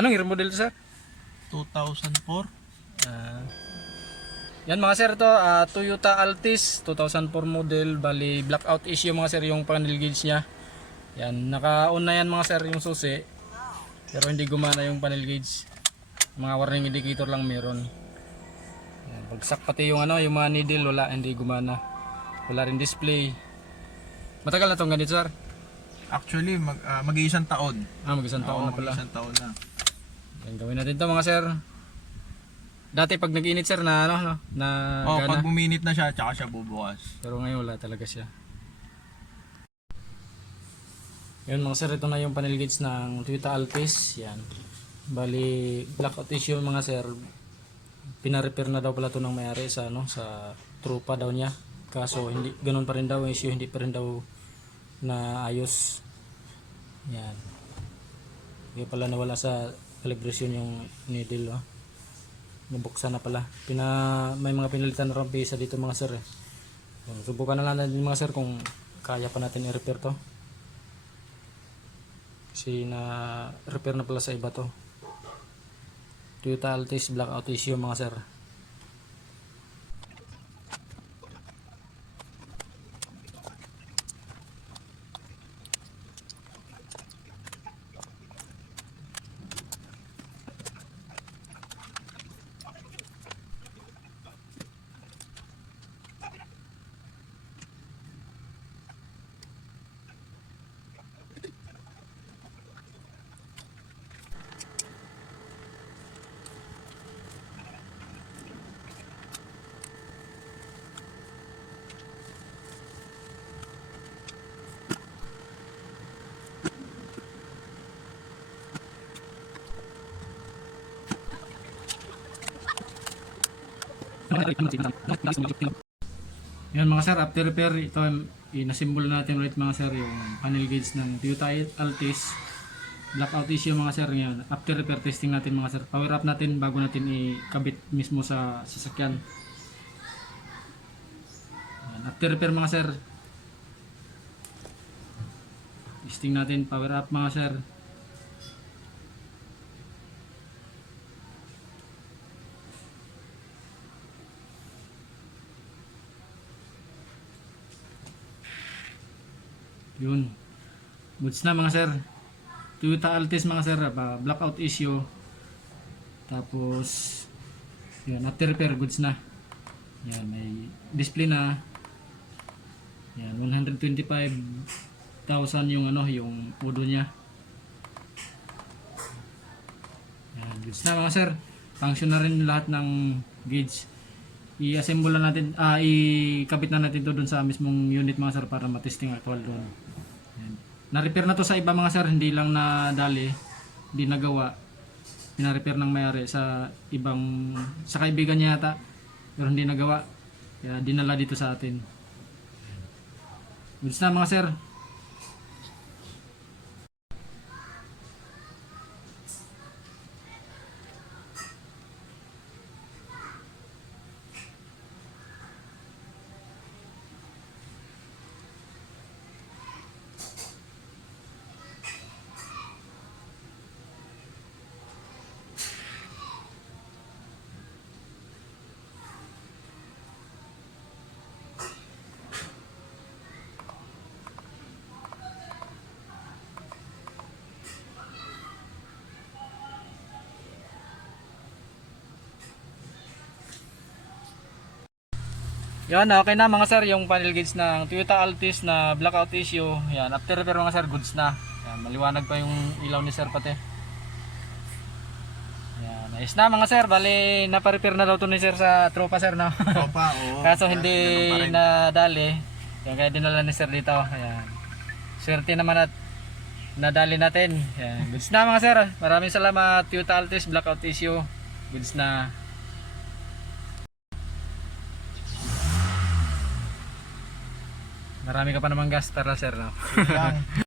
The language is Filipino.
Anong year model to, sir? 2004. Yan mga sir, to Toyota Altis 2004 model, bali blackout issue mga sir yung panel gauge niya. Yan, naka-on na yan mga sir yung susi, pero hindi gumana yung panel gauge. Mga warning indicator lang meron. Yan, bagsak pati yung yung mga needle, wala, hindi gumana. Wala rin display. Matagal na tong ganito, sir? Actually, mag-iisang taon. Mag-isang taon na pala. Mag-iisang taon na. Yan, gawin natin to mga sir. Dati pag nag-init sir na na gana. Pag buminit na siya, tsaka siya bubukas. Pero ngayon wala talaga siya. Yun mga sir, ito na yung panel gauge ng Toyota Altis. Yan. Bali, blackout issue mga sir. Pina-repair na daw pala ito ng may-ari sa sa trupa daw niya. Kaso hindi ganoon pa rin daw issue, hindi pa rin daw na ayos. Yan. Kaya pala nawala sa calibration yung needle. Nabuksan na pala. May mga pinalitan na rin pisa dito mga sir. Subukan na lang natin mga sir kung kaya pa natin i-repair to. Kasi na repair na pala sa iba to. Toyota Altis blackout issue mga sir. Yan mga sir, after repair ito inasimbol natin ulit mga sir yung panel gauge ng Toyota Altis blackout issue mga sir. Ngayon after repair testing natin mga sir, power up natin bago natin ikabit mismo sa sasakyan. Yan, after repair mga sir, testing natin, power up mga sir. Yun. Goods na mga sir. Toyota Altis mga sir, blackout issue. Tapos yun, after repair goods na. Yan, may display na. Yan, 125,000 yung yung udo niya. Yan, goods na mga sir. Function na rin lahat ng gauge. I-assemble na natin, ikabit na natin to doon sa mismong unit mga sir para matesting actual doon. Na-repair na to sa iba mga sir, hindi lang nadali, hindi nagawa. Pina-repair ng may-ari sa kaibigan niya yata, pero hindi nagawa. Kaya dinala dito sa atin. Goods na mga sir. Yan, okay na mga sir yung panel gauge ng Toyota Altis na blackout issue. Yan, after repair mga sir, goods na. Yan, maliwanag pa yung ilaw ni sir pati. Yan, nice na mga sir. Bali, napa-repair na daw to ni sir sa tropa sir, no? Tropa, oo. Kaso hindi nadali. Yan, kaya dinala ni sir dito. Yan. Swerte naman at nadali natin. Yan, goods na mga sir. Maraming salamat Toyota Altis blackout issue. Goods na. Marami ka pa namang gas, tara sir, no?